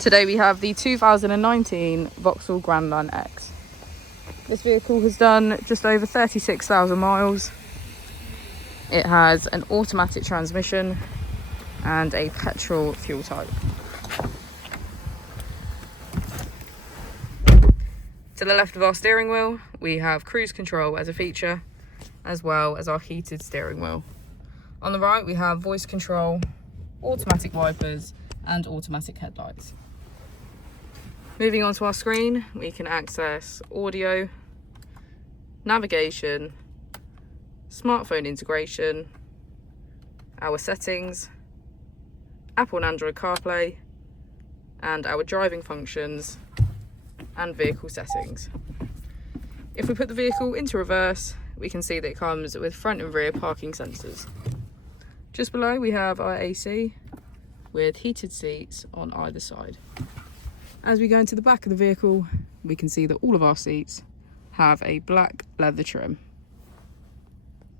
Today we have the 2019 Vauxhall Grandland X. This vehicle has done just over 36,000 miles. It has an automatic transmission and a petrol fuel type. To the left of our steering wheel, we have cruise control as a feature, as well as our heated steering wheel. On the right, we have voice control, automatic wipers, and automatic headlights. Moving on to our screen, we can access audio, navigation, smartphone integration, our settings, Apple and Android CarPlay, and our driving functions and vehicle settings. If we put the vehicle into reverse, we can see that it comes with front and rear parking sensors. Just below we have our AC with heated seats on either side. As we go into the back of the vehicle, we can see that all of our seats have a black leather trim.